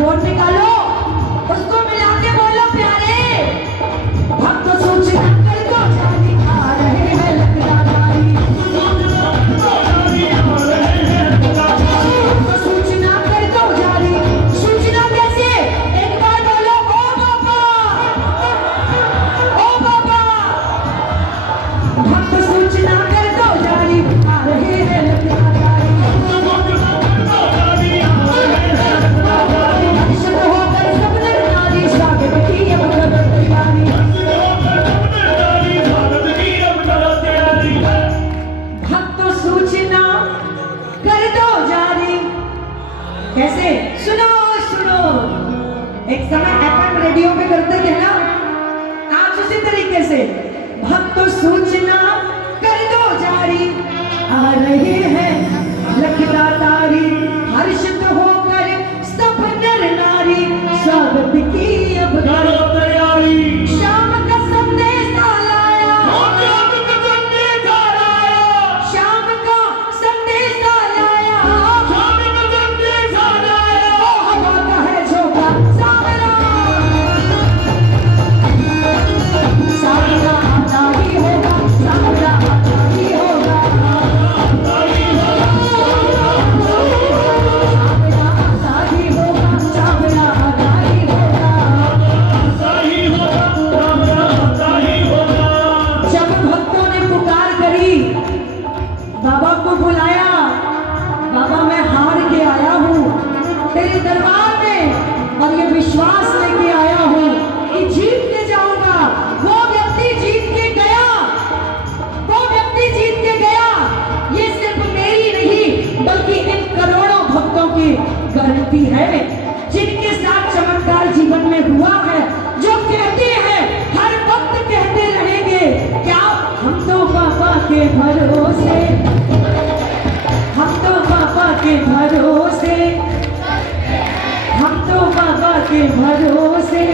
Phone निकालो, उसको मिला के बोलो प्यारे भक्त सूचना कर दो जारी आ रहे हैं लखदारी। सूचना कर दो जारी, सूचना कैसे? एक बार बोलो ओ बाबा, ओ बाबा। भक्त सूचना कर दो जारी आ रहे हैं लखदारी। कैसे? सुनो सुनो, एक समय एफएम रेडियो पे करते थे ना, आज उसी तरीके से भक्त सूचना कर दो जारी आ रहे हैं लखदातारी। हर्षित होकर सब नर नारी स्वागत की अब करो तैयारी। शाम का संदेश लाया, शाम का संदेश लाया, वो हवा का है झोंका सावरा। सावरा आता ही होगा, सावरा आता ही होगा, सावरा आता ही होगा, सावरा आता ही होगा। जब भक्तों ने पुकार करी, बाबा को बुलाया, बाबा मैं हार के आया हूँ तेरे दरबार में और ये विश्वास लेके आया हूँ कि जीत के जाऊंगा। वो व्यक्ति जीत के गया, वो व्यक्ति जीत के गया। ये सिर्फ मेरी नहीं बल्कि इन करोड़ों भक्तों की गारंटी है जिनके साथ चमत्कार जीवन में हुआ है, जो कहते हैं हर वक्त कहते रहेंगे क्या हम तो बाबा के भरोसे, हम तो बाबा के भरोसे, हम तो बाबा के भरोसे।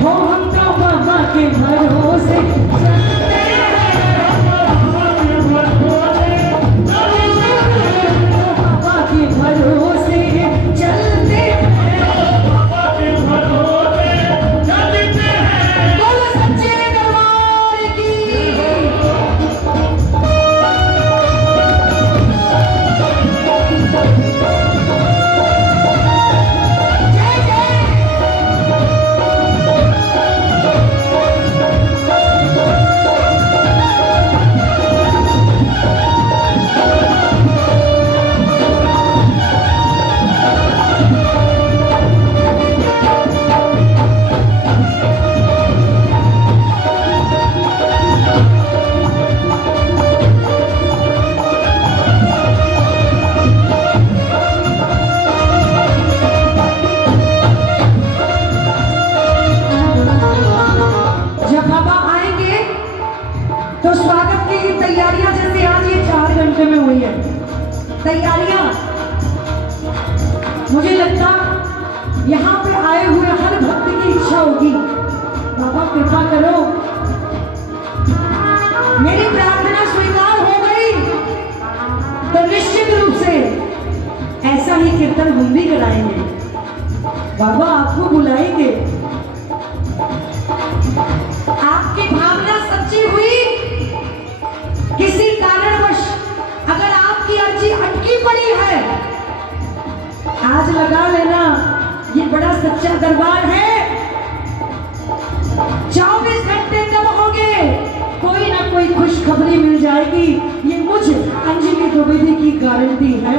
हो हम तो बाबा के भरोसे चलते हैं, बाबा के भरोसे चलते हैं। बोलो सच्चे दरबार की। जय जय। जब बाबा आएंगे तो स्वागत की तैयारियां जैसे आज ये 4 घंटे में हुई है तैयारियां, मुझे लगता यहाँ पे आए हुए हर भक्त की इच्छा होगी बाबा कृपा करो मेरी प्रार्थना स्वीकार हो गई तो निश्चित रूप से ऐसा ही कीर्तन हम भी कराएंगे, बाबा आपको बुलाएंगे। आपकी भावना सच्ची हुई, किसी कारणवश अगर आपकी अर्जी अटकी पड़ी है, आज लगा लेना ये बड़ा सच्चा दरबार है। 24 घंटे कब होंगे, कोई ना कोई खुशखबरी मिल जाएगी, ये मुझ अंजलि द्विवेदी की गारंटी है।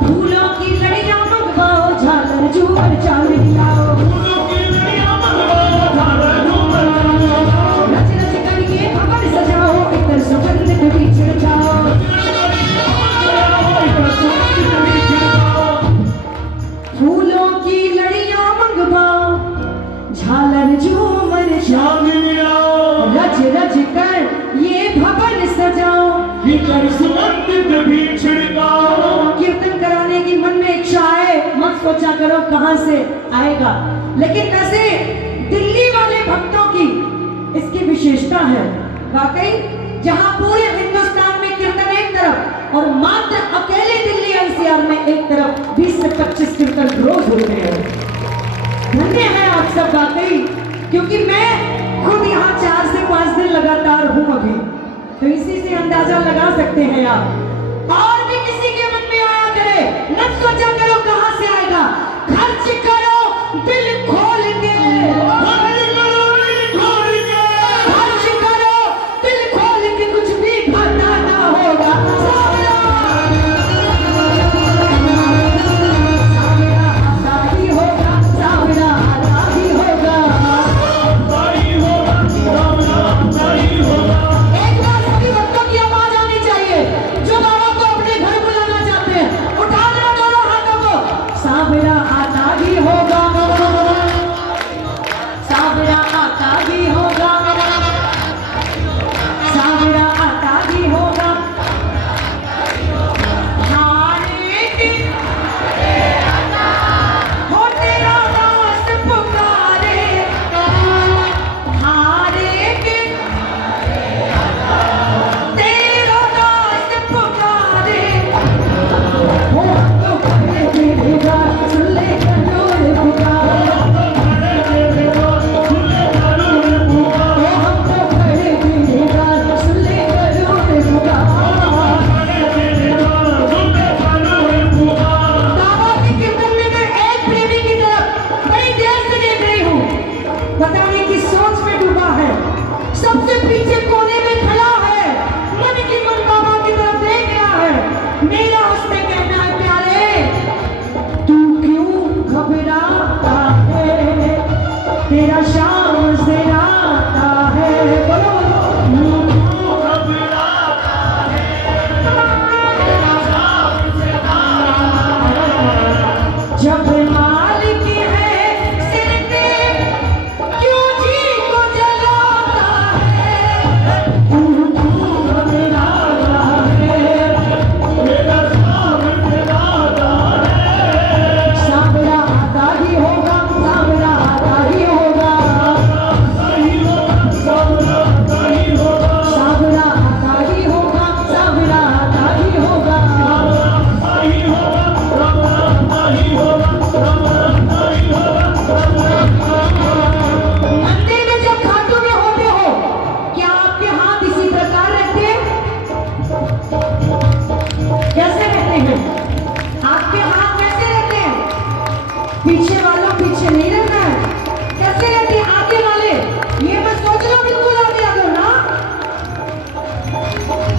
फूलों की लड़ियां मंगवाओ, झालर झूमर चांदनी लाओ, रच रच कर ये भवन सजाओ, इतर सुगंधित बीच रचाओ। फूलों की लड़ियां मंगवाओ, झालर झूमर चांदनी लाओ, रच रच कर ये भवन सजाओ, इतर सुगंधित बीच रचाओ। कीर्तन कराने की मन में इच्छा है, मत सोचा करो कहां से आएगा, लेकिन वैसे दिल्ली वाले भक्त तो इसी से अंदाजा लगा सकते हैं आप। और भी किसी के मन में आया करे, न सोचा करो कहां से आएगा। खर्च करो दिल खोल के, खर्च करो दिल खोल के, कुछ भी घाटा ना होगा। सावरा आता ही होगा, सावरा आता ही होगा। एक बार सभी भक्तों की आवाज आनी चाहिए जो बाबा को अपने घर बुलाना चाहते हैं। उठा दो दोनों हाथों को। सावरा आता ही होगा, सावरा आता ही होगा, सावरा आता ही होगा। हारे दिन हो तेरा दास पुकारे, हारे दिन तेरा दास पुकारे। हो तो करे तेरी बात, सुन ले करोड़ पुकार। हो हम तो करे तेरी बात, सुन ले करोड़ पुकार। बाबा की कीर्तन में मैं एक प्रेमी की तरफ बड़ी देर से देख रही हूँ, पता नहीं किस सोच में डूबा है। सबसे पीछे कोने में खड़ा है, मन की मन बाबा की तरफ देख रहा है। मेरा उससे कहना है, प्यारे तू क्यों घबराता है, तेरा शाम से आता है। बोलो जब मालिक है सिर पे, क्यों जी को जलाता है। तू क्यों घबराता है, सावरा आता ही होगा, सावरा आता ही होगा, सावरा आता ही होगा, सावरा आता ही होगा। मंदिर में जब खाटू में होते हो, क्या आपके हाथ इसी प्रकार रहते हैं? कैसे रहते हैं? आपके हाथ कैसे रहते हैं? पीछे वालों पीछे नहीं रहना है। कैसे रहते हैं आगे वाले? ये मैं सोच लो, बिल्कुल आगे आ जाओ ना।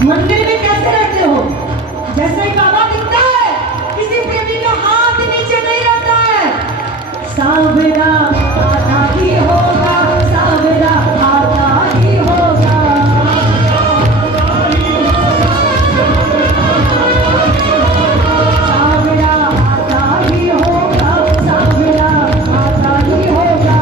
मंदिर में कैसे रहते हो? जैसे ही बाबा दिखता है, किसी प्रेमी का हाथ नीचे नहीं रहता है। सावरा आता ही होगा, सावरा आता ही होगा, सावरा आता ही होगा, सावरा आता ही होगा।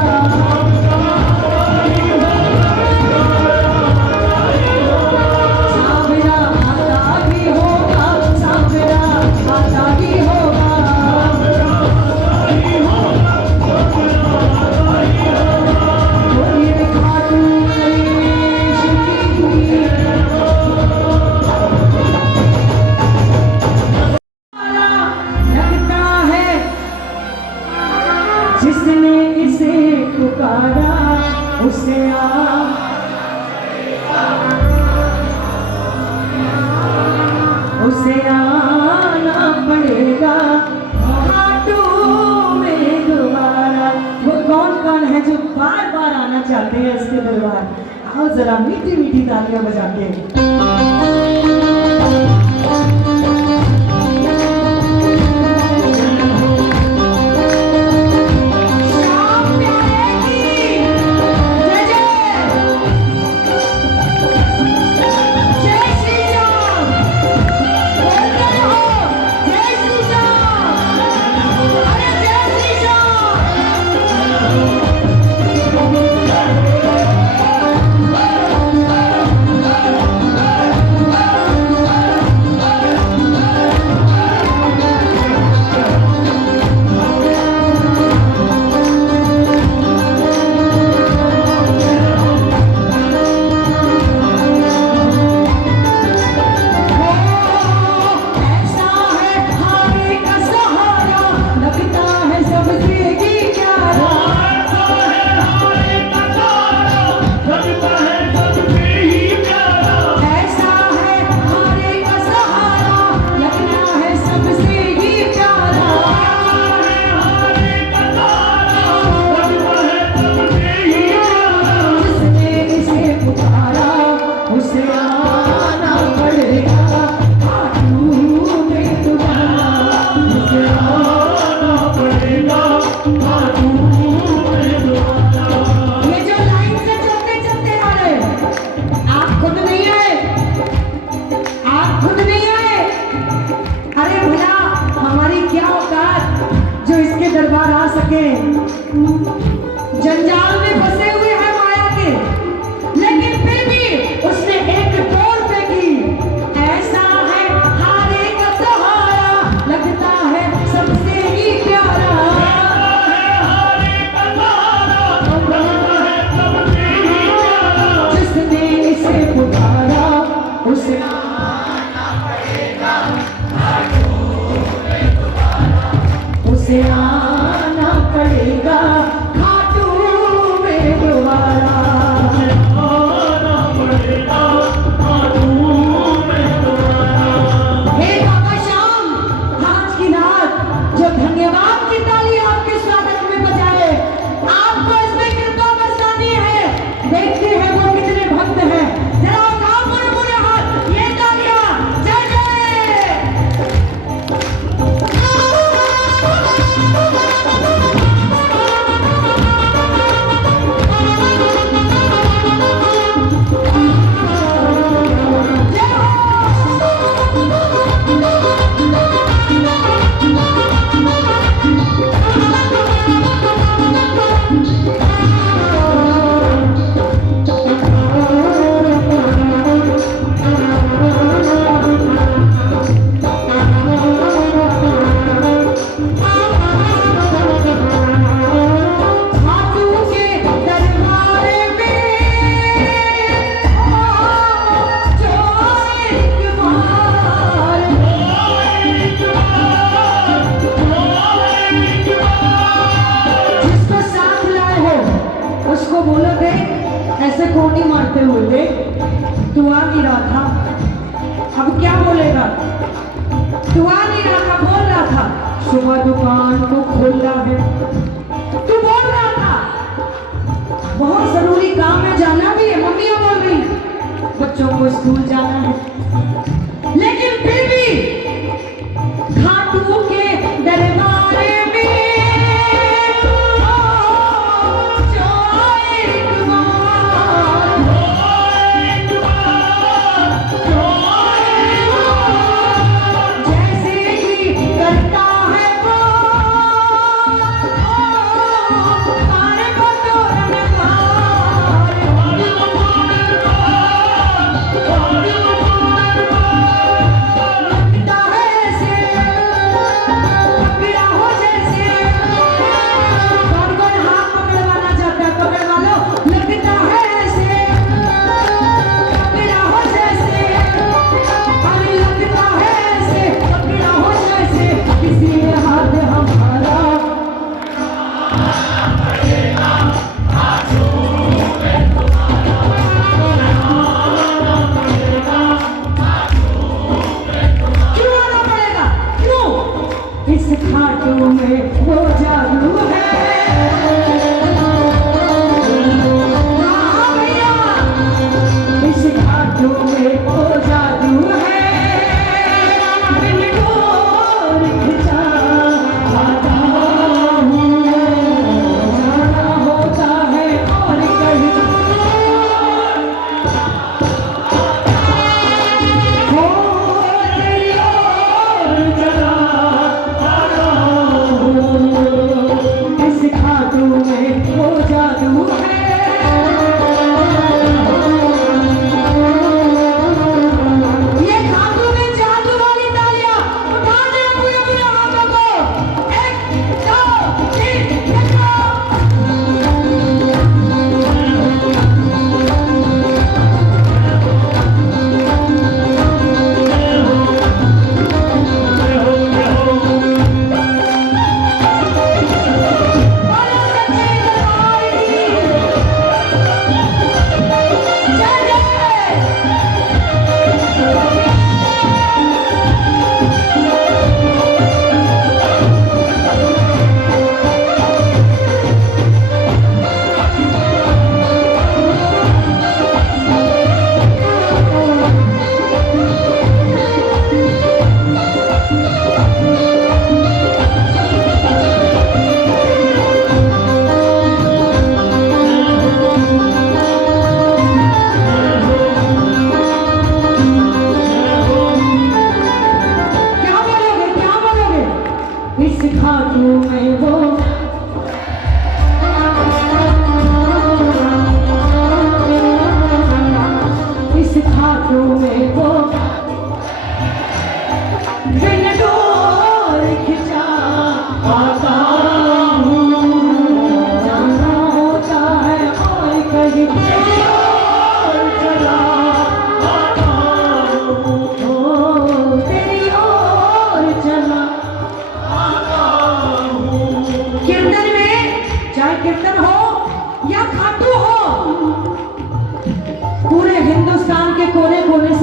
सावरा आता ही होगा, सावरा आता ही होगा। बोलिए खाटू गणेश की। लगता है जिसने इसे पुकारा, उसे उसे आना पड़ेगा खाटू में दोबारा। वो कौन है जो बार बार आना चाहते हैं इसके दरबार? आओ जरा मीठी मीठी तालियां बजा के। श्याम प्यारे की जय जय, जय श्री राम। बोल रहे हो जय श्री राम, अरे जय श्री राम। करते हुए देख, तू आ नहीं रहा था, अब क्या बोलेगा? तू आ नहीं रहा था, बोल रहा था सुबह दुकान को खोलना है, तू बोल रहा था बहुत जरूरी काम है, जाना भी है, मम्मी बोल रही बच्चों को स्कूल जाना है, लेकिन फिर भी खाटू के दरबार में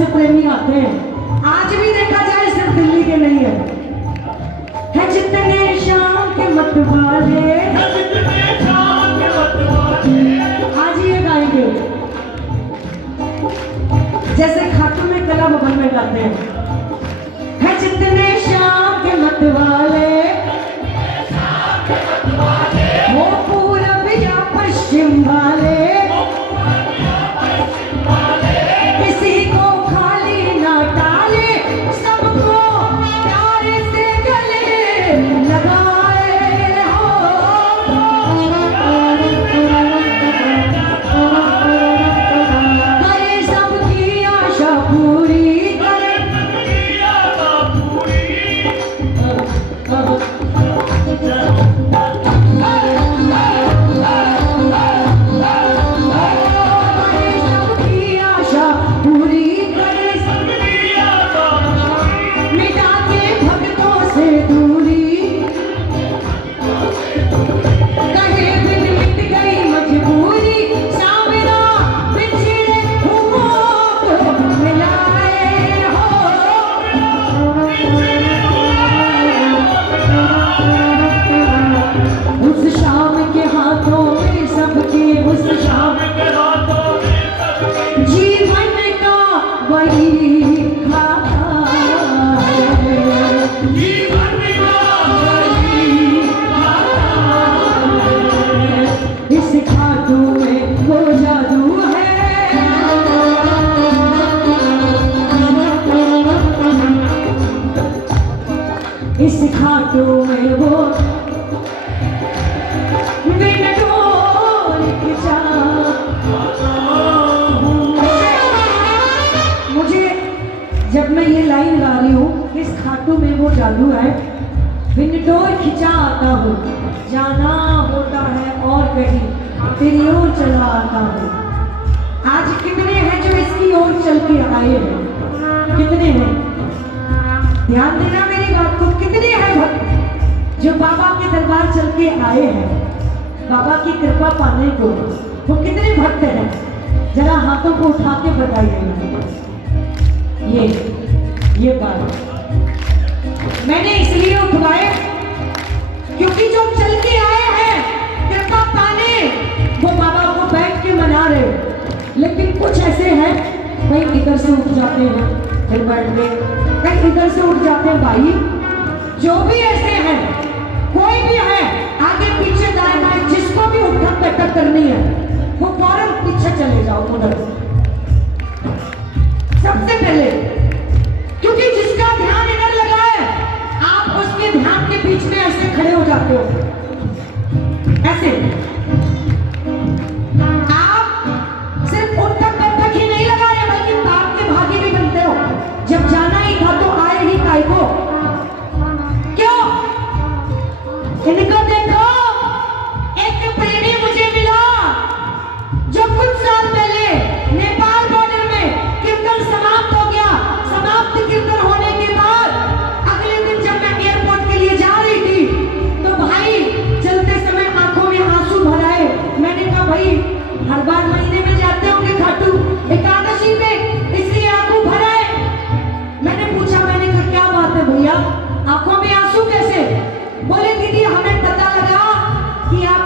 प्रेमी आते हैं। आज भी देखा जाए सिर्फ दिल्ली के नहीं है जितने शाम के मतवाले आज ये गाएंगे जैसे खाटू में कला भवन में गाते हैं जितने शाम के मतवाले वो पूरब या पश्चिम वाले खाटू में वो जादू है, बिन डोर खिंचा आता हूँ, जाना होता है और कहीं तेरी ओर चला आता हूँ। आज कितने हैं जो इसकी ओर चल के आए हैं? कितने हैं? ध्यान देना मेरी बात को। कितने हैं भक्त जो बाबा के दरबार चल के आए हैं बाबा की कृपा पाने को? वो कितने भक्त हैं? जरा हाथों को उठा के बताइए। ये बात मैंने इसलिए उठवाए क्योंकि जो चल के आए हैं कृपा पाने, वो बाबा को बैठ के मना रहे। लेकिन कुछ ऐसे हैं, कहीं इधर से उठ जाते हैं फिर बैठ गए, कहीं इधर से उठ जाते हैं। भाई जो भी ऐसे हैं, कोई भी है, आगे पीछे दाएं बाएं, जिसको भी उठक बैठक करनी है वो फौरन पीछे चले जाओ उधर सबसे पहले, क्योंकि जिसका ध्यान इधर लगा है आप उसके ध्यान के बीच में ऐसे खड़े हो जाते हो। ऐसे आप सिर्फ उठक बैठक ही नहीं लगा रहे बल्कि बाप के भागी भी बनते हो। जब जाना ही था तो आए ही काय को? क्यों? इनको देखो, एक प्रेमी मुझे मिला जो कुछ साल पहले नेपाल बॉर्डर में कीर्तन समाप्त हो गया। समाप्त कीर्तन होने के बाद अगले दिन जब मैं एयरपोर्ट के लिए जा रही थी तो भाई चलते समय आंखों में आंसू भर आए। मैंने कहा भाई हर बार महीने में जाते होंगे खाटू एकादशी में, इसलिए आंखों भर आए। मैंने पूछा, मैंने कहा क्या बात है भैया, आंखों में आंसू कैसे? बोले दीदी हमें पता लगा कि आप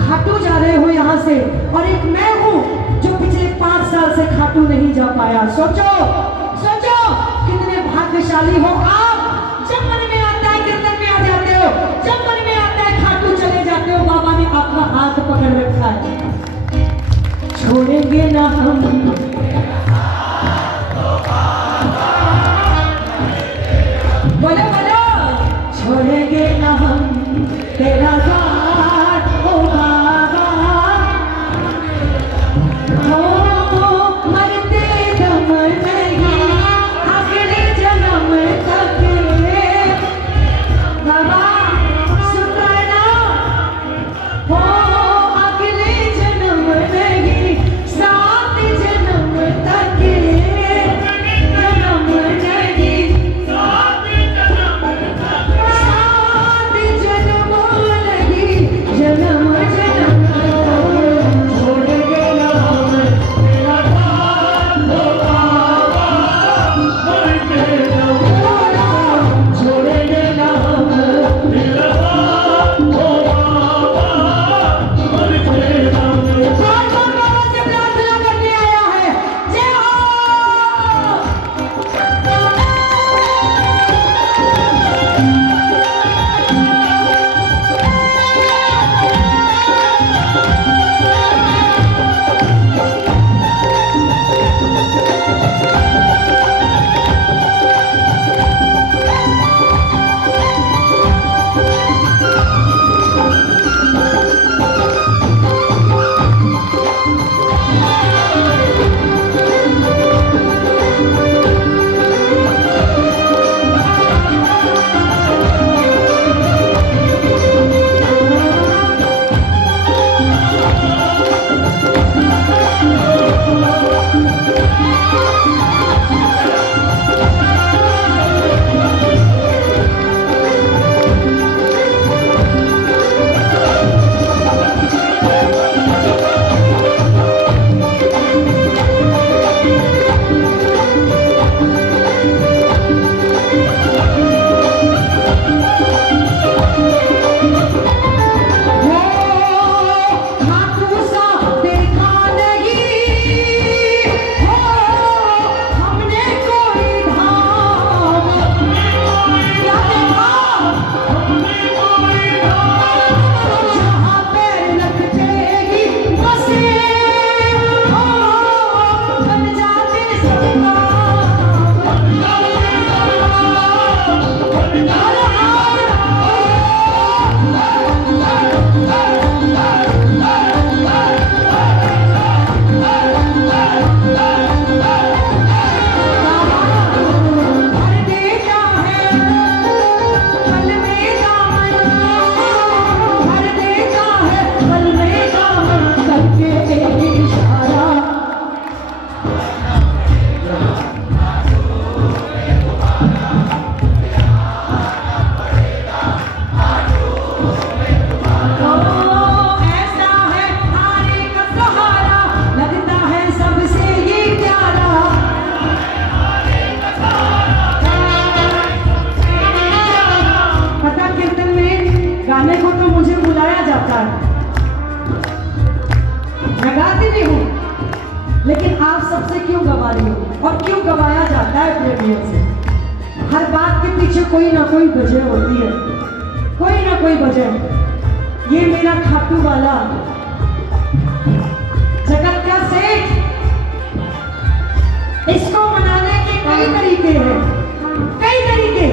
खाटू जा रहे हो यहाँ से, और एक मैं हूँ जो पिछले 5 साल से खाटू नहीं जा पाया। सोचो सोचो कितने भाग्यशाली हो आप। जब मन में आता है कीर्तन में आ जाते हो, जब मन में आता है खाटू चले जाते हो। बाबा ने आपका हाथ पकड़ रखा है, छोड़ेंगे ना हम। बोलो बोलो, छोड़ेंगे ना हम तेरा साथ ओ बाबा, ओ मरते दम नहीं अगले जन्म तक। बाबा सुन रहे ना? ओ अगले जन्म नहीं 7 जन्म लेकिन आप सबसे क्यों गवा रही हो और क्यों गवाया जाता है प्रेमियों से? हर बात के पीछे कोई ना कोई वजह होती है, कोई ना कोई वजह। ये मेरा खाटू वाला जगत का सेठ, इसको मनाने के कई तरीके हैं, कई तरीके।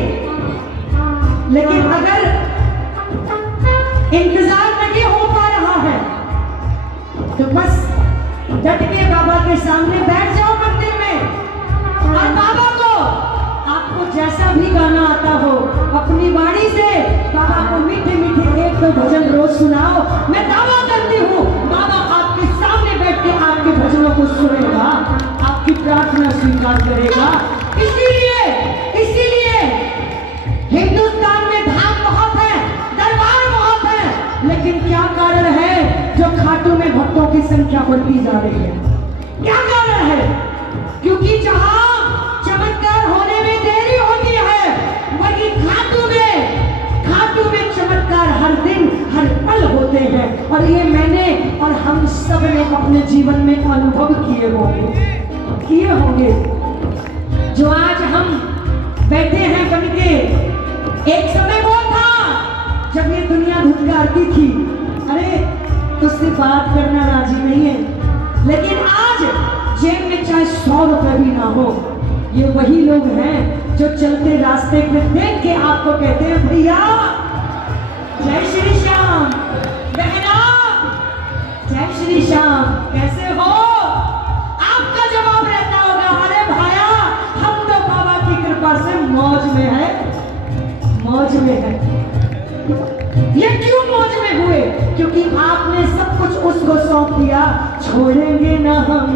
लेकिन अगर इंतजार नहीं हो पा रहा है तो बस डट के बाबा के सामने बैठ जाओ मंदिर में और बाबा को आपको जैसा भी गाना आता हो अपनी वाणी से बाबा को मीठे मीठे एक दो भजन रोज सुनाओ। मैं दावा करती हूँ बाबा आपके सामने बैठ के आपके भजनों को सुनेगा, आपकी प्रार्थना स्वीकार करेगा। इसीलिए हिंदुस्तान में धाम बहुत है, दरबार बहुत है, लेकिन क्या कारण है जो खाटू में भक्तों की संख्या बढ़ती जा रही है? क्या कारण है? क्योंकि जहां चमत्कार होने में देरी होती है, वही खाटू में चमत्कार हर दिन हर पल होते हैं। और ये मैंने और हम सब ने अपने जीवन में अनुभव किए होंगे। जो आज हम बैठे हैं बनके, एक समय वो था जब ये दुनिया धुतकारती थी, अरे तुझसे बात करना राजी नहीं है, लेकिन आज जेब में चाहे 100 रुपए भी ना हो, ये वही लोग हैं जो चलते रास्ते पे देख के आपको कहते हैं भैया जय श्री श्याम, बहना जय श्री श्याम, कैसे हो? आपका जवाब रहता होगा अरे भाया हम तो बाबा की कृपा से मौज में है, मौज में है। ये क्यों मौज में हुए? क्योंकि आपने सब कुछ उसको सौंप दिया। छोड़ेंगे ना हम,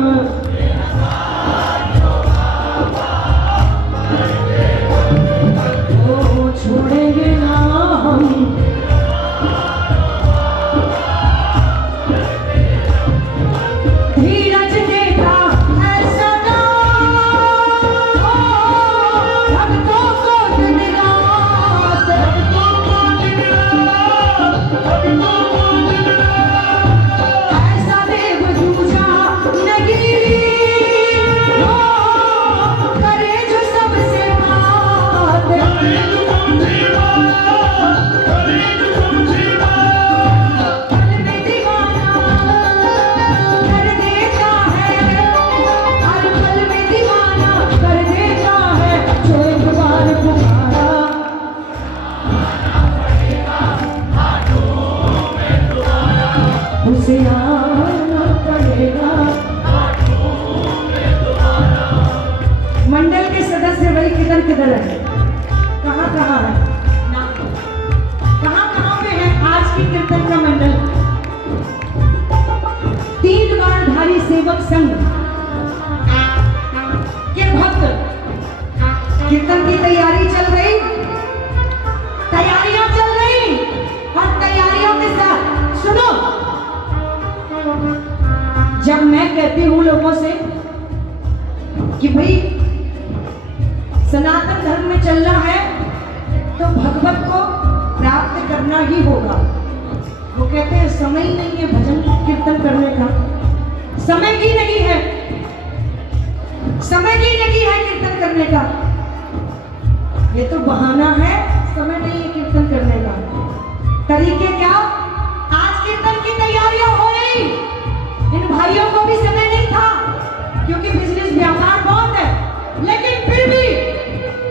ओ छोड़ेंगे ना हम, धीरज देता ऐसा ना भक्तों को दिन रात, ऐसा देव दूजा नहीं हो, करे जो सबसे बात, पल में दीवाना कर देता है, हर पल में दीवाना कर देता है, जो एक बार पुकारा उसे आना पड़ेगा। मंडल के सदस्य वही किधर है, कहाँ है ना, कहाँ पे है आज की कीर्तन का मंडल? 3 बाणधारी सेवक संघ के भक्त कीर्तन की तैयारी चल रही, तैयारियां चल रही, और तैयारियों के साथ सुनो, जब मैं कहती हूँ लोगों से कि भाई सनातन धर्म में चलना है तो भगवत को प्राप्त करना ही होगा, वो कहते हैं समय ही नहीं है भजन कीर्तन करने का, समय ही नहीं है, समय ही नहीं है कीर्तन करने का, ये तो बहाना है, समय नहीं है कीर्तन करने का। तरीके क्या? आज कीर्तन की तैयारियां हो रही, इन भाइयों को भी समय नहीं था क्योंकि बिजनेस व्यापार बहुत है, लेकिन फिर भी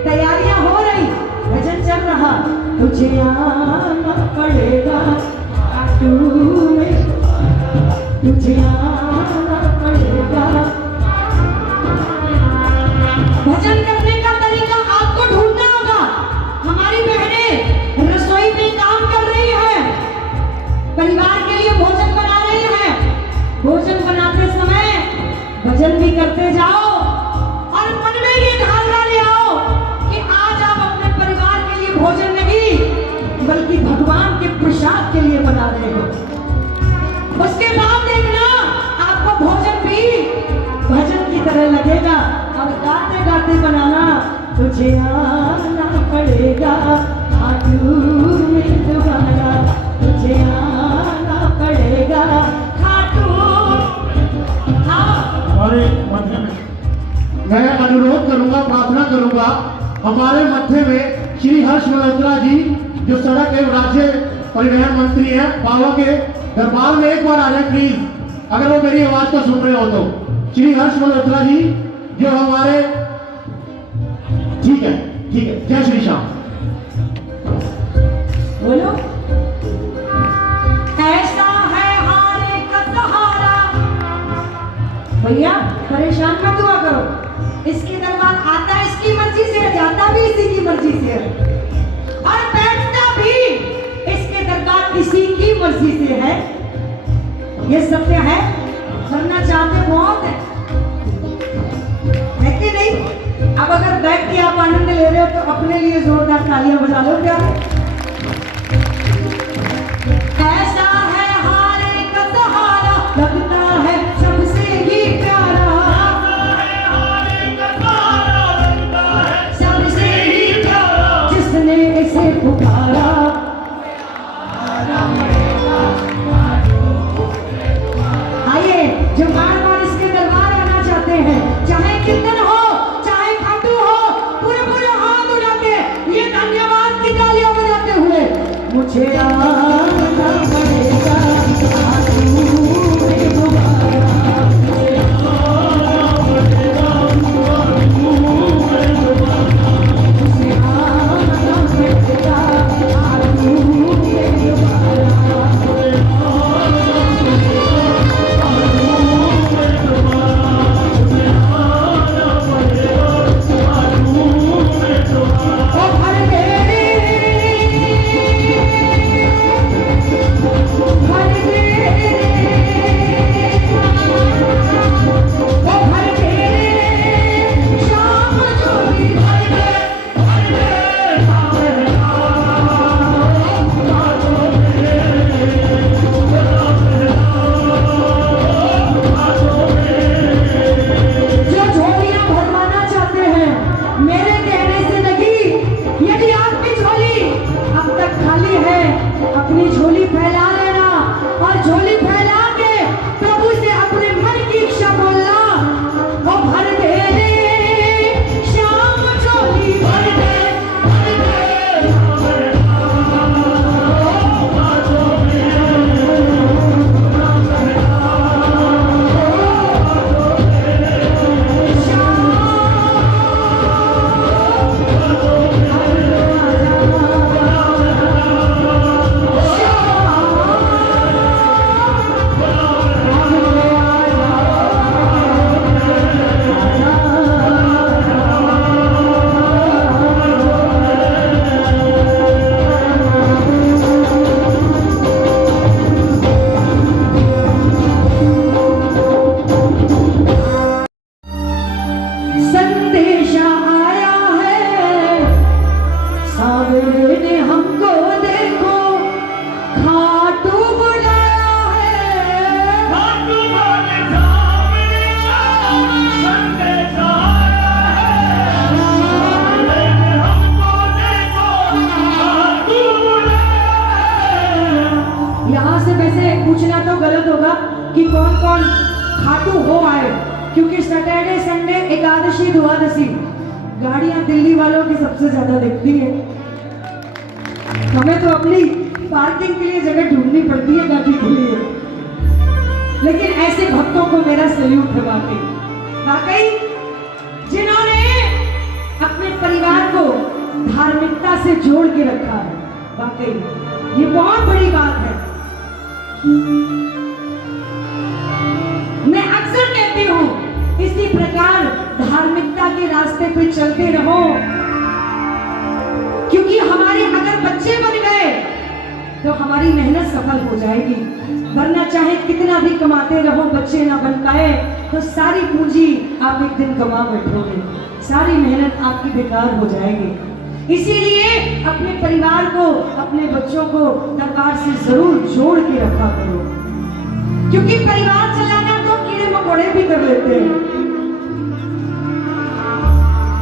तैयारियां हो रही, भजन चल रहा, तुझे आना पड़ेगा खाटू में, तुझे आना पड़ेगा। भजन करने का तरीका आपको ढूंढना होगा। हमारी बहनें रसोई में काम कर रही हैं, परिवार के लिए भोजन बना रही हैं, भोजन बनाते समय भजन भी करते जाओ और मन में ये धारणा ले आओ कि आज आप अपने परिवार के लिए भोजन नहीं बल्कि भगवान के प्रसाद के लिए बना रहे हो। उसके बाद देखना आपको भोजन भी भजन की तरह लगेगा और गाते गाते बनाना, तुझे आना पड़ेगा खाटू में दोबारा, तुझे आना पड़ेगा खाटू। हाँ हमारे मध्य में मैं अनुरोध करूंगा, प्रार्थना करूंगा, हमारे मध्य में श्री हर्ष मल्होत्रा जी जो सड़क एवं राज्य परिवहन मंत्री हैं, बाबा के दरबार में एक बार आ जाए प्लीज, अगर वो मेरी आवाज को सुन रहे हो तो। श्री हर्ष मल्होत्रा जी जो हमारे, ठीक है, जय श्री श्याम। बोलो। ऐसा है हारे का सहारा। भैया परेशान मत हुआ करो, इसके दरबार आता इसकी मर्जी से है, जाता भी इसी की मर्जी से है और बैठता भी इसके दरबार इसी की मर्जी से है। ये सत्य है, वरना चाहते बहुत है कि नहीं? अब अगर बैठ के आप आनंद ले रहे हो तो अपने लिए जोरदार तालियां बजा लो क्या? ऐसा है हारे का सहारा, लगता है सबसे ही प्यारा, सबसे ही प्यारा, जिसने इसे पुकारा। आइए जो बार बार इसके दरबार आना चाहते हैं, चाहे कीर्तन हो चाहे खाटू हो, पूरे पूरे हाथ उठा के ये धन्यवाद की तालियां बजाते हुए मुझे आना पड़ेगा, खाटू में दोबारा, मुझे आना पड़ेगा, खाटू में दोबारा, मुझे आना पड़ेगा, खाटू में दोबारा। अपनी झोली फैला लेना और झोली फैला के प्रभु से अपने मन की इच्छा बोलना, वो भर दे रे श्याम झोली भर दे, संदेशा आया है सावरे ने हमको देखो, खाटू बुलाया है, खाटू वाले सामने संदेशा आया है, सावरे ने हमको देखो, खाटू बुलाया है। यहाँ से वैसे पूछना तो गलत होगा कि कौन कौन खाटू हो आए, क्योंकि सैटरडे संडे एकादशी द्वादशी गाड़ियां दिल्ली वालों की सबसे ज्यादा दिखती है। हमें तो अपनी पार्किंग के लिए जगह ढूंढनी पड़ती है गाड़ी के लिए, लेकिन ऐसे भक्तों को मेरा सल्यूट है वाकई जिन्होंने अपने परिवार को धार्मिकता से जोड़ के रखा है। वाकई ये बहुत बड़ी बात है। मैं अक्सर कहती हूँ इसी प्रकार धार्मिकता के रास्ते पे चलते रहो, क्योंकि हमारे अगर बच्चे बन गए तो हमारी मेहनत सफल हो जाएगी, वरना चाहे कितना भी कमाते रहो बच्चे ना बन पाए तो सारी पूंजी आप एक दिन कमा बैठोगे, सारी मेहनत आपकी बेकार हो जाएगी। इसीलिए अपने परिवार को अपने बच्चों को दरबार से जरूर जोड़ के रखा करो, क्योंकि परिवार चलाना तो कीड़े मकोड़े भी कर लेते हैं,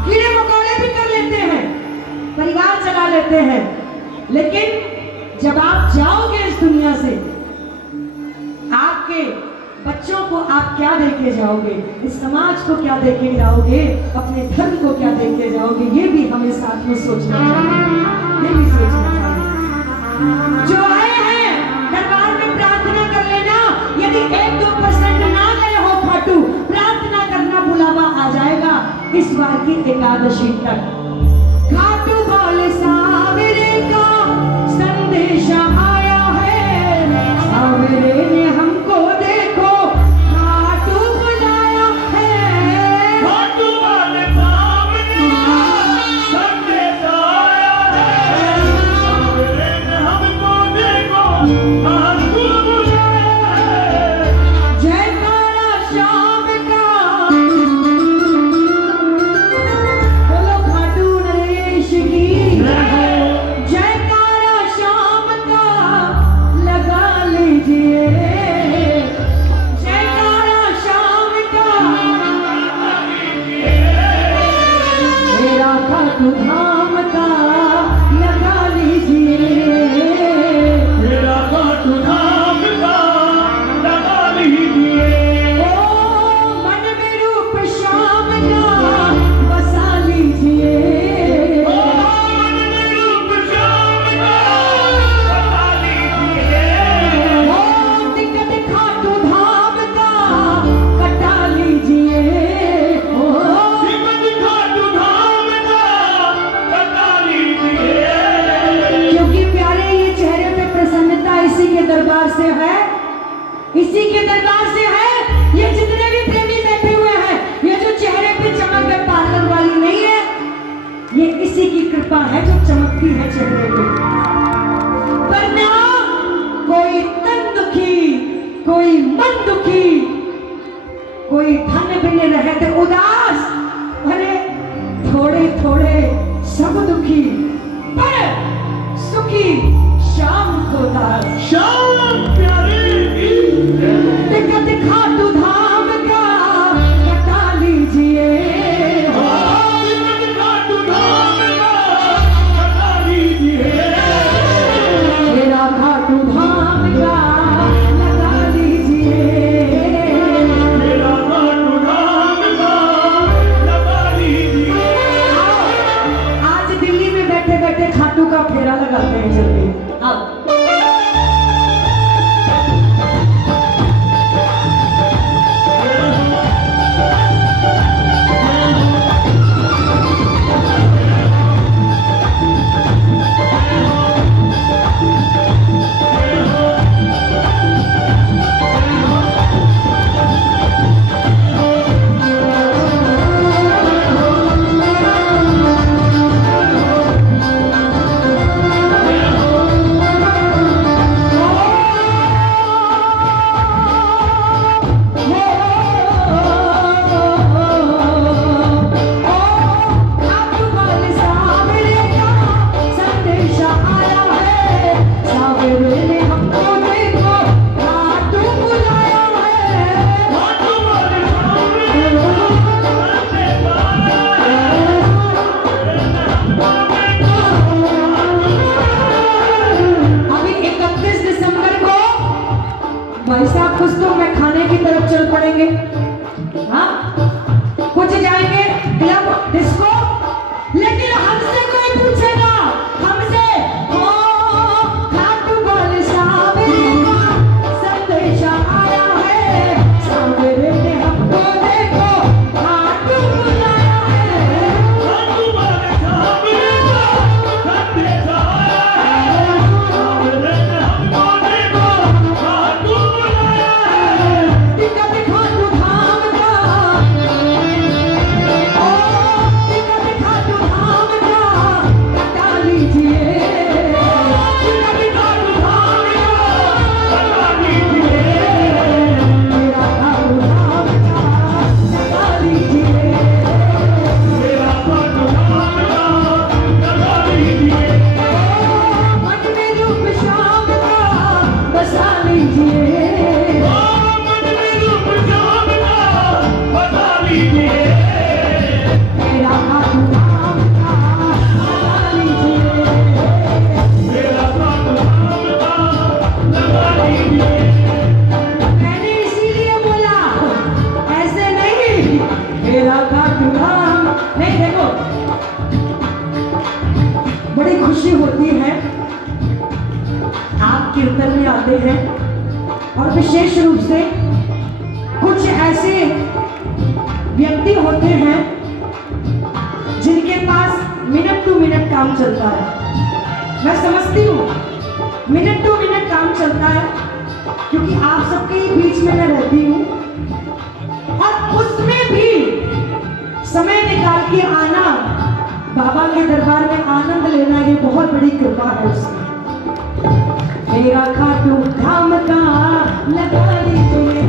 कीड़े मकोड़े भी कर लेते हैं, परिवार चला लेते हैं, लेकिन जब आप जाओगे इस दुनिया से आपके बच्चों को आप क्या दे के जाओगे, इस समाज को क्या दे के जाओगे, अपने धर्म को क्या दे के जाओगे, ये भी हमें साथ में सोचना चाहिए, ये भी सोचना चाहिए। जो आए हैं दरबार में प्रार्थना कर लेना, यदि 1-2% ना गए हो खाटू, प्रार्थना करना, बुलावा आ जाएगा इस बार की एकादशी तक। खाटू बोले सावरे का संदेश आया है, सावरे ने हमको देखो खाटू बुलाया है। खाटू वाले सामने संदेश आया है, सावरे ने हमको देखो खाटू बुलाया है। जयकारा श्याम का, बोलो खाटू नरेश की, जयकारा श्याम का लगा लीजिए, जयकारा श्याम का, मेरा खाटू धाम का लगा लीजिए। मेरा खाटू धाम का लगा लीजिए। ओ मन में रूप श्याम का बसा लीजिए। ओ मन में रूप श्याम का बसा लीजिए। ओ टिकट खाटू धाम का कटा लीजिए। ओ टिकट खाटू धाम का कटा लीजिए। क्योंकि प्यारे ये चेहरे पे प्रसन्नता इसी के दरबार से है, इसी के दरबार से है। ये जितने भी प्रेमी बैठे हुए हैं, ये जो चेहरे पे चमक है पार्लर वाली नहीं है, ये इसी की कृपा है जो चमकती है चेहरे पे। वरना कोई तन दुखी, कोई मन दुखी, कोई धन बिन रहते उदास, अरे थोड़े थोड़े सब दुखी, पर सुखी शाम को दास। श्याम प्यारे की टिकट खाटू धाम का कटा लीजिए। टिकट खाटू धाम का कटा लीजिए। मेरा खाटू धाम का लगा लीजिए। मेरा खाटू धाम का लगा लीजिए। आज दिल्ली में बैठे बैठे खाटू का फेरा लगाते हैं जल्दी। अब भाई साहब कुछ तो मैं खाने की तरफ चल पड़ेंगे, हाँ कुछ जाएंगे क्लब डिस्को, लेकिन हमसे कोई पूछेगा, हमसे ओ खाटू वाले सावरे का संदेश आया है, सावरे ने हमको देखो खाटू बुलाया है। खाटू वाले सामने का संदेश आया है, सावरे ने हमको देखो खाटू बुलाया है। टिकट खाटू धाम का नहीं देखो, बड़ी खुशी होती है आप कीर्तन में आते हैं और विशेष रूप से कुछ ऐसे व्यक्ति होते हैं जिनके पास मिनट टू मिनट काम चलता है। मैं समझती हूँ मिनट टू मिनट काम चलता है, क्योंकि आप सबके बीच में मैं रहती हूँ और उसमें भी समय निकाल के आना, बाबा के दरबार में आनंद लेना, ये बहुत बड़ी कृपा है उसकी। मेरा खाटू धाम का लगा लीजिए,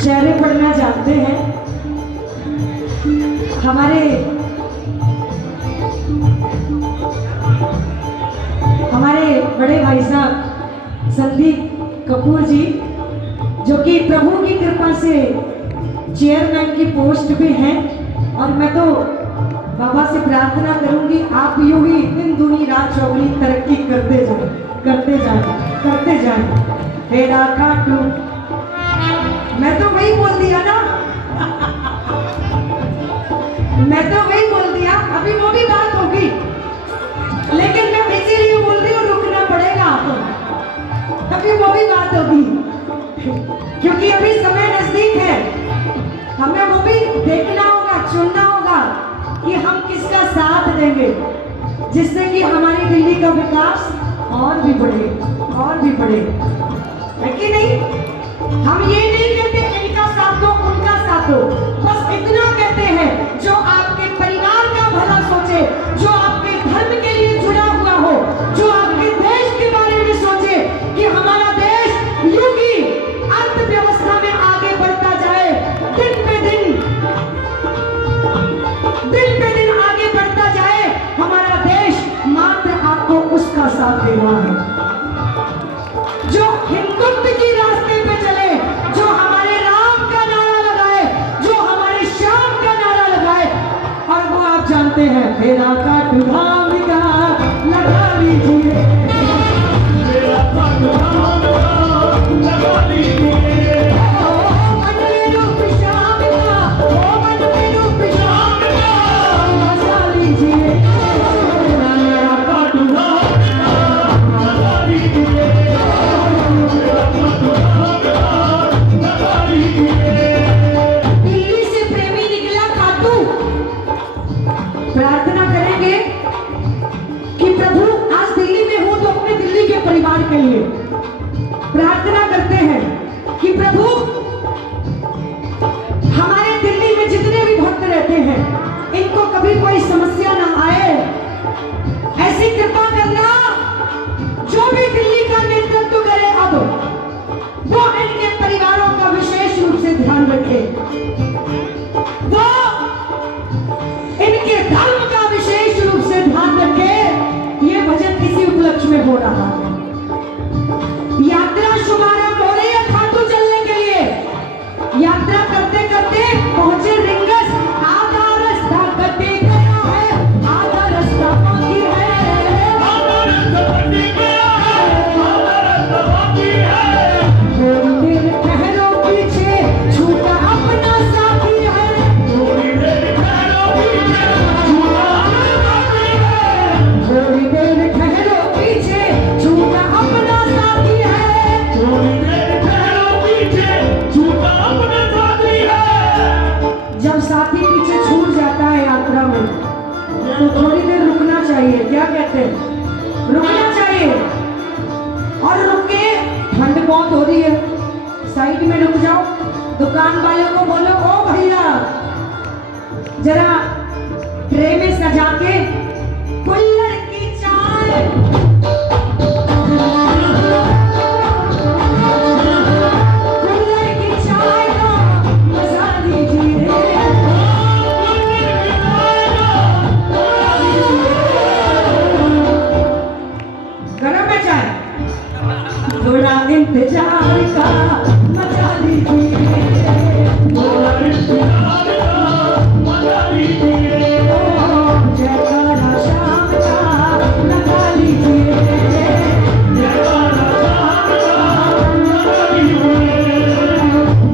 चेहरे पढ़ना जानते हैं हमारे बड़े भाई साहब संदीप कपूर जी, जो कि प्रभु की कृपा से चेयरमैन की पोस्ट पे हैं। और मैं तो बाबा से प्रार्थना करूंगी आप यूं ही दिन दूनी रात चौगुनी तरक्की करते जाएं, करते जाएं, करते जाएं। तेरा खाटू, मैं तो वही बोल दिया ना मैं तो वही बोल दिया, अभी वो भी बात होगी, लेकिन मैं इसीलिए बोल रही हूँ रुकना पड़ेगा आपको, अभी वो भी बात होगी, क्योंकि अभी समय नजदीक है। हमें वो भी देखना होगा, चुनना होगा कि हम किसका साथ देंगे, जिससे कि हमारी दिल्ली का विकास और भी बढ़े, और भी बढ़े, है कि नहीं? हम ये नहीं कहते इनका साथ दो, उनका साथ दो, बस इतना कहते हैं जो आपके परिवार का भला सोचे, जो आपके धर्म के लिए जुड़ा हुआ हो, जो आपके देश के बारे में सोचे कि हमारा देश यूं ही अर्थव्यवस्था में आगे बढ़ता जाए, दिन पे दिन आगे बढ़ता जाए हमारा देश, मात्र आपको उसका साथ देना है जो हिंदुत्व की रास्ते पे चले, जो हमारे राम का नारा लगाए, जो हमारे श्याम का नारा लगाए। और वो आप जानते हैं, मेरा खाटू धाम का लगा लीजिए, मेरा खाटू धाम का लगा लीजिए, मन में रूप श्याम का, मन में रूप श्याम का लगा लीजिए, मेरा खाटू धाम का लगा लीजिए, दिल्ली से प्रेमी निकला खाटू। प्रार्थना करेंगे कि प्रभु आज दिल्ली में हूं तो अपने दिल्ली के परिवार के लिए प्रार्थना करते हैं कि प्रभु हमारे दिल्ली में जितने भी भक्त रहते हैं इनको कभी कोई समस्या ना आए, ऐसी कृपा करना। जो भी दिल्ली का नेतृत्व करे अब वो इनके परिवारों का विशेष रूप से ध्यान रखे, वो इनके धर्म का विशेष रूप से ध्यान रखे। ये भजन किसी उपलक्ष्य में हो रहा है, यात्रा शुभारंभ हो रही है खाटू चलने के लिए। यात्रा करते करते पहुंचे रिंगस, आधा रास्ता कटे गया है, आधा रास्ता बाकी है, आधा रास्ता कटे गया है, आधा रास्ता बाकी है, थोड़ी देर ठहरो पीछे छूटा अपना साथी है, साइड में रुक जाओ। दुकान वालों को बोलो, ओ भैया जरा ट्रे में सजा के कुल्हड़ की चाय, कुल्हड़ की चाय का मजा लीजिए। गरम है चाय, थोड़ा इंतजार का मजा लीजिए। जयकारा शाम का लगा लीजिए।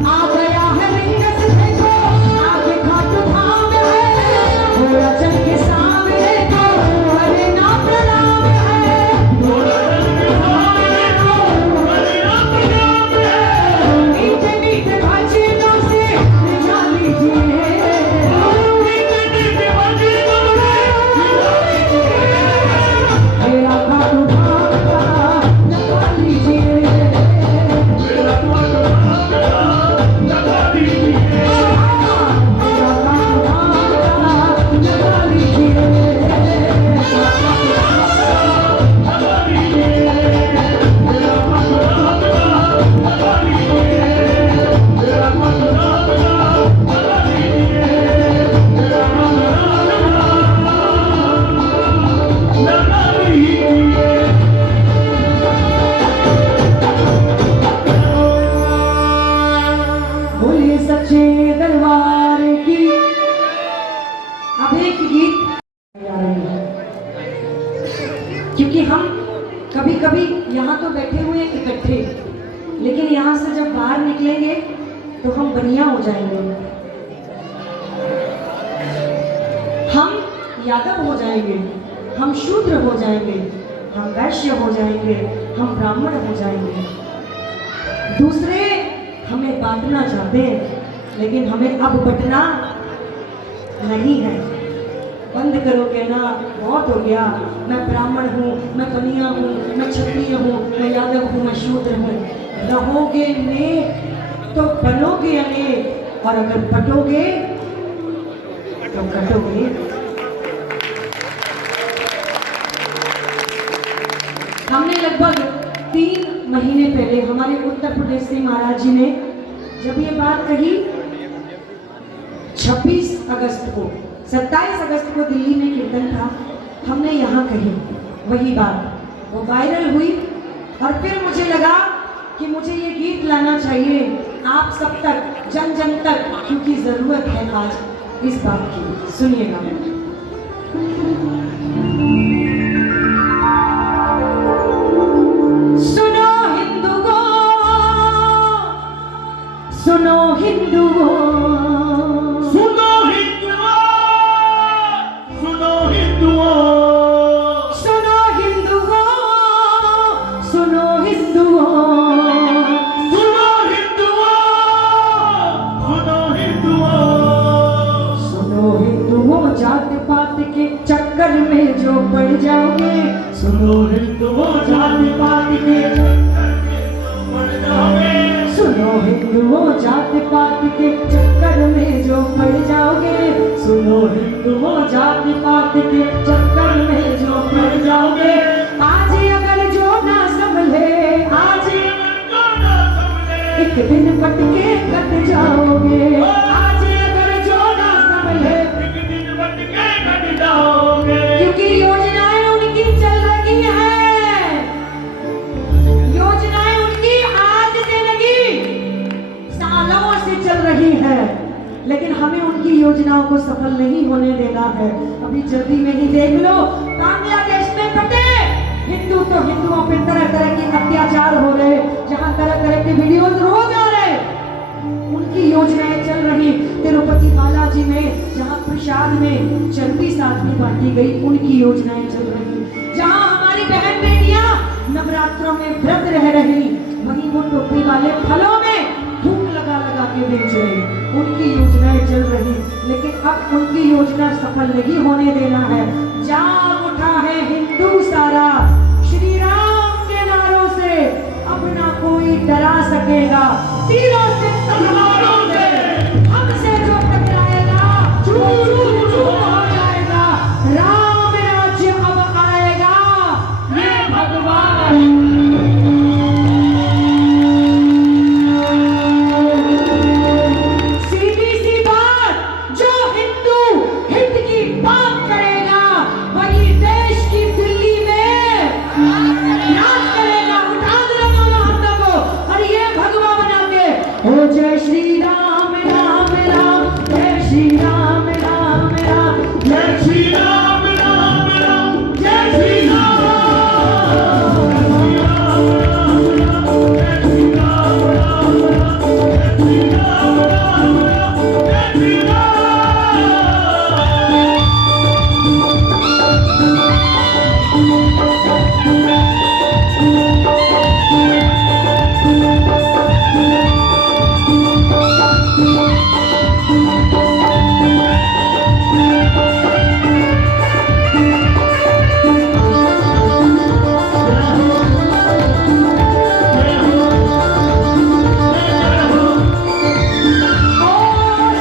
आ गया है रिंगस देखो, आगे खाटू धाम है, थोड़ा चल के सामने को हरे नाम प्रणाम है। मीठे मीठे भजनों से रिझा लीजिए। मेरा खाटू धाम का लगा लीजिए। मेरा खाटू धाम का लगा लीजिए। बोलिए सच्चे दरबार की। अब एक गीत गा रही है, क्योंकि हम कभी कभी यहाँ तो बैठे हुए हैं इकट्ठे, लेकिन यहाँ से जब बाहर निकलेंगे तो हम बनिया हो जाएंगे, हम यादव हो जाएंगे, हम शूद्र हो जाएंगे, हम वैश्य हो जाएंगे, हम ब्राह्मण हो जाएंगे। दूसरे हमें बांटना चाहते हैं, लेकिन हमें अब बटना नहीं है। बंद करो कहना, बहुत हो गया। मैं ब्राह्मण हूँ, मैं बनिया हूँ, मैं क्षत्रिय हूँ, मैं यादव हूँ, मैं शूद्र हूँ। रहोगे नेक तो बनोगे अनेक, और अगर बटोगे तो कटोगे। हमने लगभग 3 महीने पहले हमारे उत्तर प्रदेश से महाराज जी ने जब ये बात कही, 26 अगस्त को, 27 अगस्त को दिल्ली में कीर्तन था, हमने यहाँ कही वही बात, वो वायरल हुई। और फिर मुझे लगा कि मुझे ये गीत लाना चाहिए आप सब तक, जन जन तक, क्योंकि ज़रूरत है आज इस बात की। सुनिएगा। सुनो हिंदुओं, सुनो हिंदुओं, सुनो हिंदुओं, सुनो हिंदुओं, सुनो हिंदुओं, सुनो हिंदुओं, सुनो हिंदुओं, सुनो हिंदुओं, सुनो हिंदुओं, जात पात के चक्कर में जो पड़ जाओगे, सुनो हिंदुओं, जाति पाति के पड़ जाओगे। सुनो हिंदुओं, जात पात के चक्कर में जो पड़ जाओगे, सुनो हिंदुओं, जात पात के चक्कर में जो पड़ जाओगे। आज अगर जो ना संभले, आज एक दिन पट के कट जाओगे। आज अगर जो ना संभले, एक दिन बट के कट जाओगे। क्योंकि योजनाएं उनकी चल रही हैं, योजनाएं उनकी आज से नहीं सालों से चल रही है, लेकिन हमें उनकी योजनाओं को सफल नहीं होने देना है। अभी जल्दी में ही देख लो, बांग्लादेश में फटे हिंदू तो हिंदुओं पे तरह तरह के अत्याचार हो रहे, जहां तरह तरह के वीडियोज रोज आ रहे, उनकी योजनाएं चल रही। तिरुपति बालाजी में जहां प्रसाद में चर्बी साथ में बांटी गई, उनकी योजनाएं चल रही। जहां हमारी बहन बेटियां नवरात्रों में व्रत रह रही, वहीं वो टोपी वाले फलों में धूप लगा लगा के बेच रहे, उनकी योजनाएं चल रही। लेकिन अब उनकी योजना सफल नहीं होने देना है। जाग उठा है हिंदू सारा, श्री राम के नारों से अब ना कोई डरा सकेगा। तीरों से तलवारों से हमसे जो टकराएगा वो चूर चूर हो जाएगा। राम राज्य अब आएगा, ये भगवान। सीधी सी बात, जो हिंदू हित की बात करेगा वही देश की दिल्ली में राज करेगा। उठा दो दोनों हाथों को और ये भगवा बना के ओ जय श्री राम राम राम, जय श्री राम राम राम, जय श्री राम राम राम, जय श्री राम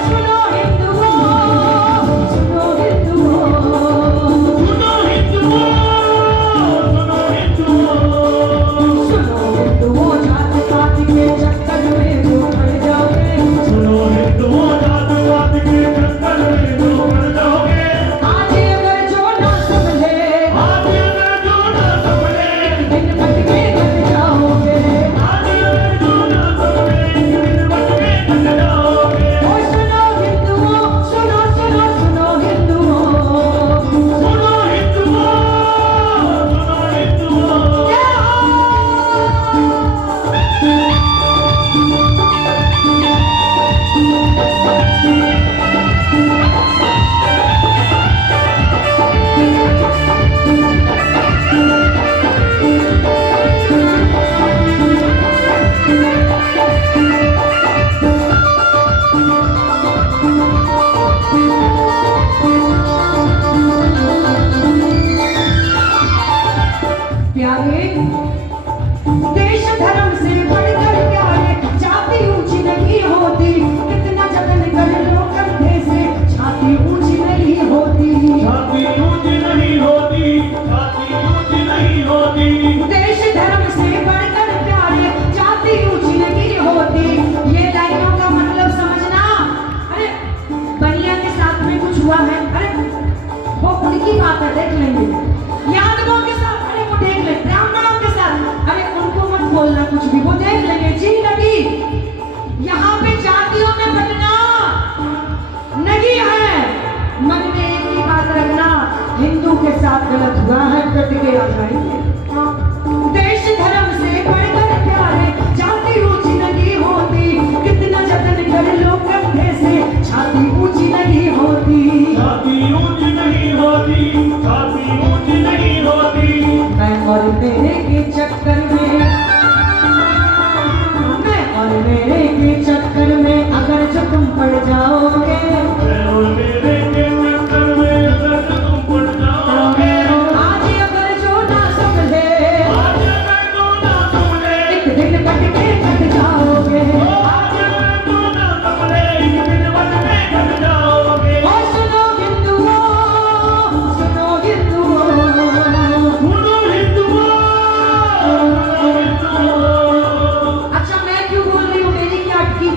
सुनो हिंदुओं, सुनो हिंदुओं, सुनो हिंदुओं, सुनो हिंदुओं, सुनो हिंदुओं, जात पात के चक्कर में जो पड़ जाओगे, सुनो हिंदुओं, जातिवाद के चक्कर में जो पड़ जाओगे। आज अगर जो ना संभले आज अगर जो न संभले, दिन भटके कट जाओगे। आज अगर जो न संभले, दिन भटके कट जाओगे। ओ सुनो हिंदुओं, सुनो सुनो सुनो हिंदुओं, सुनो हिंदुओं, सुनो हिंदुओं, क्या प्यारे, देश धर्म से बढ़कर प्यारे, जाति ऊंची नहीं होती, कितना जतन कर लो कंधे से, छाती ऊंची नहीं होती। छाती ऊंची नहीं होती, छाती ऊंची नहीं होती। देश धर्म से बढ़कर प्यारे, जाति ऊंची नहीं होती। ये लाइनों का मतलब समझना। अरे बनिया के साथ में कुछ हुआ है, अरे वो उनकी बात है, देख लेंगे। यादवों के साथ, अरे वो देख लेंगे। ब्राह्मणों के साथ, अरे उनको मत बोलना कुछ भी, वो देख लेंगे। जी नहीं, यहाँ पे जातियों में बदना नहीं है। मन में एक ही बात रखना, हिंदू के साथ गलत हुआ है, कट के आ जाएंगे। देश धर्म से बढ़कर प्यारे, जाति ऊंची नहीं होती, कितना जतन कर लो कंधे से, छाती ऊंची नहीं होती। छाती ऊंची नहीं होती, छाती ऊंची नहीं होती। मैं और मेरे के चक्कर में, मैं और मेरे के चक्कर में अगर जो तुम पड़ जाओगे, मैं और मेरे के चक्कर में अगर तुम पड़ जाओगे। आज अगर जो ना संभले, आज अगर जो न संभले, एक दिन भटके कट जाओगे। आज अगर जो न संभले, एक दिन भटके कट जाओगे। ओ सुनो हिंदुओं, सुनो हिंदुओं, सुनो हिंदुओं, सुनो हिंदुओं। अच्छा मैं क्यों बोल रही हूँ, मेरी क्या अटकी,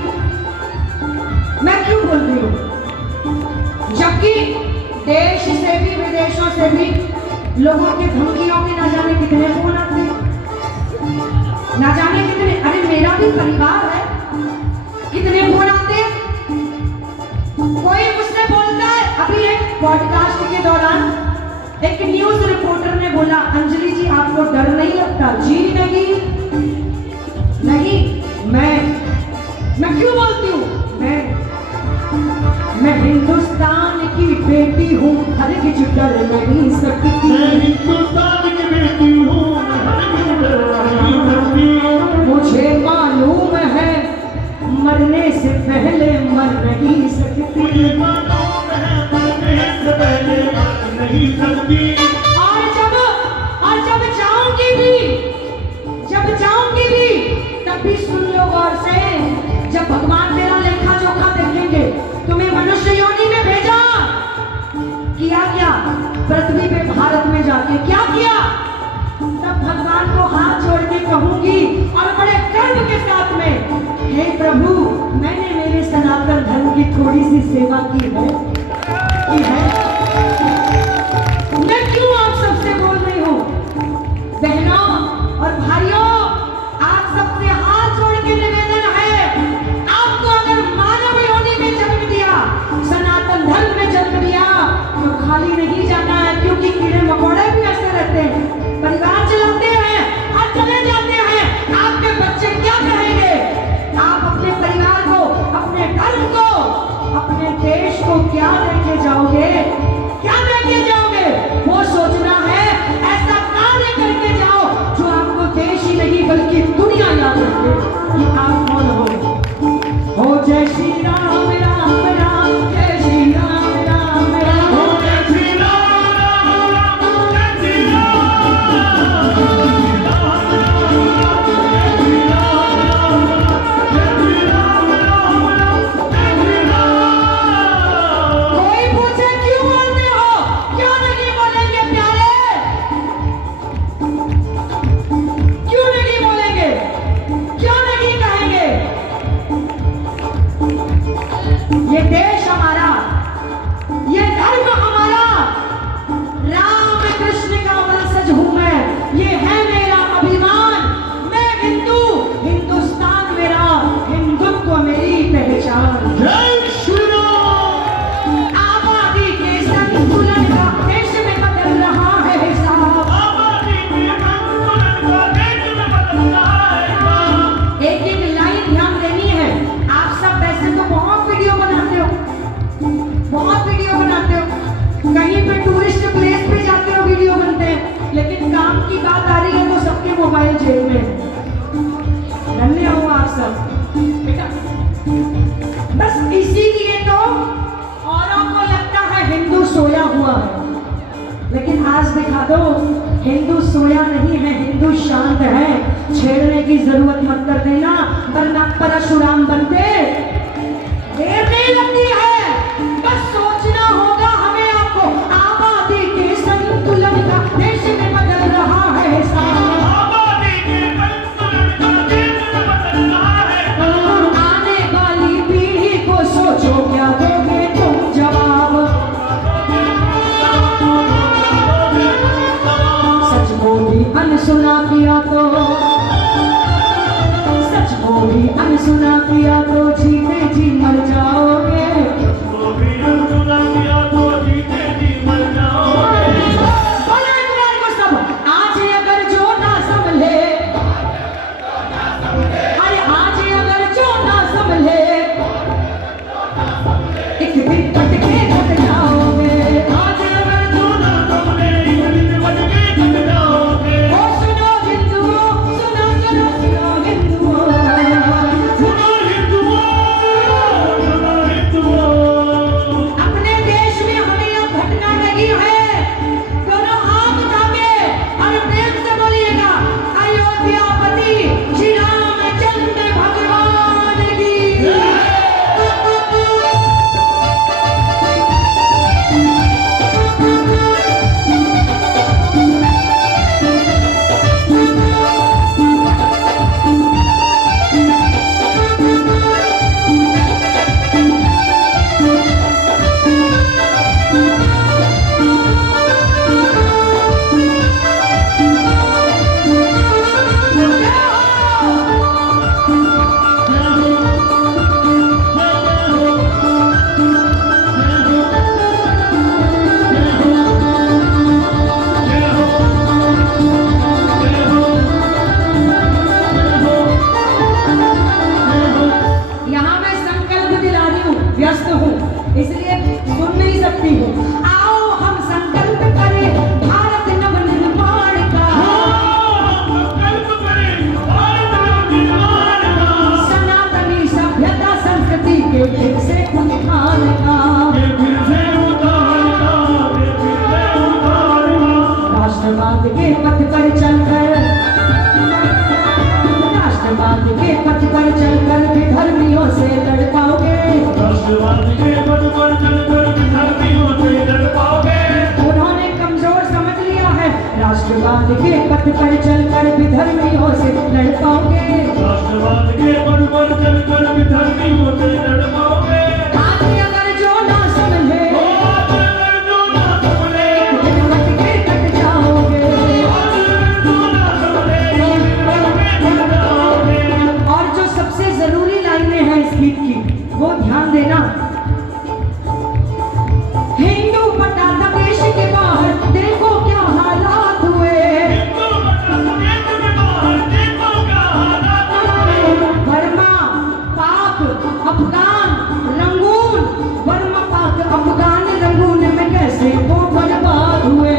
मैं क्यों बोल रही हूँ? जबकि देश से भी विदेशों से भी लोगों की धमकियों के ना जाने कितने फोन आते हैं, ना जाने कितने। अरे मेरा भी परिवार है, कितने फोन आते हैं। कोई मुझसे बोलता है, अभी एक पॉडकास्ट के दौरान एक न्यूज रिपोर्टर ने बोला, अंजलि जी आपको डर नहीं लगता? जी नहीं, नहीं। मैं क्यों बोलती हूँ, मैं हिंदुस्तान की बेटी हूँ, हरगिज डर नहीं सकती। मैं हिंदुस्तान की बेटी हूँ, हरगिज डर नहीं सकती। मुझे मालूम है मरने से पहले मर नहीं सकती। मुझे मालूम है मरने से पहले मर नहीं सकती। और जब जाऊंगी भी, तब भी सुन लो गौर से, जब भगवान तेरा लेखा जोखा देखेंगे, तुम्हें मनुष्य योनि में भेजा, किया क्या पृथ्वी पे भारत में जाके क्या किया, तब भगवान को हाथ जोड़ के कहूंगी और बड़े गर्व के साथ में, हे प्रभु मैंने मेरे सनातन धर्म की थोड़ी सी सेवा की है। मैं क्यों आप सबसे बोल रही हूँ बहनों और भाइयों, आप सबसे हाथ जोड़ के निवेदन है, आपको अगर मानव योनि में जन्म दिया, सनातन धर्म में जन्म दिया, तो खाली नहीं जाना है, क्योंकि कीड़े मकोड़े भी ऐसे रहते हैं, परिवार चलाते हैं और चले जाते हैं। आपके बच्चे क्या कहेंगे? आप अपने परिवार को, अपने धर्म को, अपने देश को क्या देके जाओगे, क्या देके जाओगे? वो सोचना है, ऐसा कार्य करके जाओ जो आपको देश ही नहीं बल्कि दुनिया याद रखे कि आप कौन हो। जय श्री राम राम राम, जय श्री राम राम राम। हो जय श्री राम राम, जय श्री राम, कोई पूछे क्यों बोलते हो, क्यों नहीं बोलेंगे प्यारे, क्यों नहीं बोलेंगे, क्यों नहीं कहेंगे? ये देश हमारा, ये धर्म हमारा, राम कृष्ण का वंशज हूं मैं, ये है मेरा अभिमान, मैं हिंदू, हिंदुस्तान मेरा, हिंदुत्व मेरी पहचान। जय श्री राम। आबादी के संतुलन का देश में बदल रहा है हिसाब। आबादी के संतुलन का देश में बदल रहा है हिसाब। एक एक लाइन ध्यान देनी है। आप सब वैसे तो बहुत वीडियो बनाते हो, बहुत वीडियो बनाते हो, कहीं पे टूरिस्ट प्लेस पे जाते हो वीडियो बनते हैं, लेकिन काम की बात आ रही है तो सबके मोबाइल जेब में। धन्य हो आप सब बेटा। बस इसीलिए तो औरों को लगता है हिंदू सोया हुआ है, लेकिन आज दिखा दो हिंदू सोया नहीं है, हिंदू शांत है। छेड़ने की जरूरत मत कर देना, वरना परशुराम बनते देर नहीं लगती है। बस सोचना होगा हमें आपको, आबादी के संतुलन का देश में बदल रहा है हिसाब। आबादी के संतुलन का देश में बदल रहा है हिसाब। आने वाली पीढ़ी को सोचो क्या दोगे तुम जवाब। सच को भी अनसुना किया तो, सच को भी अनसुना किया तो जी है इस गीत की वो ध्यान देना। हिंदू पटाता देश के बाहर देखो क्या हालात हुए, बर्मा पाक अफगान रंगून, बर्मा पाक अफगान रंगून में कैसे वो बर्बाद हुए।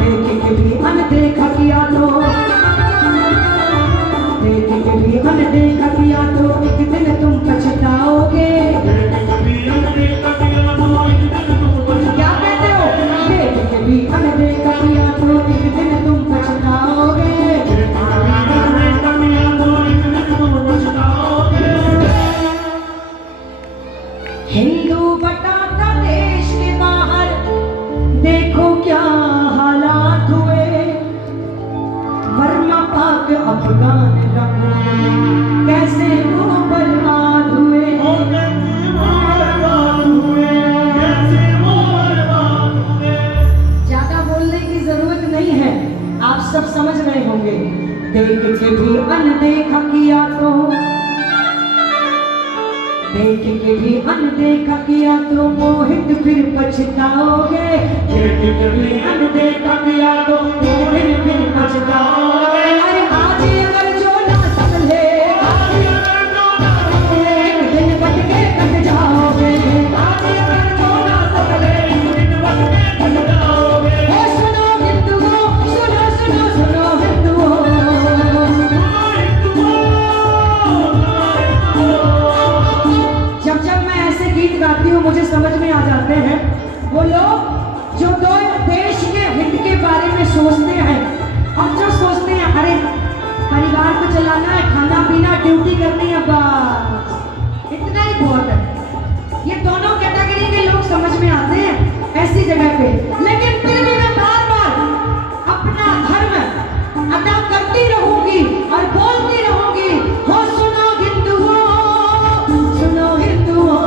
देख के भी अनदेखा किया तो, देख के भी अनदेखा किया तो एक दिन तुम पछताओगे। क्या कहते हो? देख के भी अनदेखा किया तो एक दिन तुम पछताओगे। हिंदू बटाता देश के बाहर देखो क्या हालात हुए, बर्मा पाक अफगान रंगून कैसे वो बर्बाद हुए। ज्यादा बोलने की जरूरत नहीं है, आप सब समझ रहे होंगे। देख के भी अनदेखा किया तो, देख के भी अनदेखा किया तो मोहित फिर पछताओगे। देख के भी अनदेखा किया तो मोहित फिर पछताओगे। अरे आज अगर जो ना संभले, एक दिन बच के कट जाओगे। आज अगर जो ना संभले, ओ सुनो हिंदुओं, सुनो सुनो सुनो हिंदुओं। जब जब मैं ऐसे गीत गाती हूँ मुझे समझ में आ जाते हैं वो लोग जो दो देश के हित के बारे में सोचते हैं और जो सोचते हैं अरे परिवार को चलाना है, खाना पीना, ड्यूटी करनी है, बस इतना ही बहुत है। ये दोनों कैटेगरी के लोग समझ में आते हैं ऐसी जगह पे। लेकिन फिर भी मैं बार बार अपना धर्म अदा करती रहूंगी और बोलती रहूंगी। हो सुनो हिंदुओं, सुनो हिंदुओं,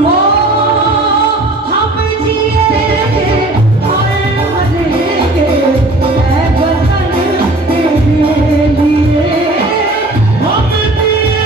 ओ हम जिएंगे और मरेंगे ऐ वतन तेरे लिए। हम जिए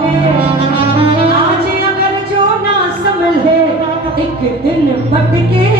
जाओगे। आज अगर जो ना संभले एक दिन भटके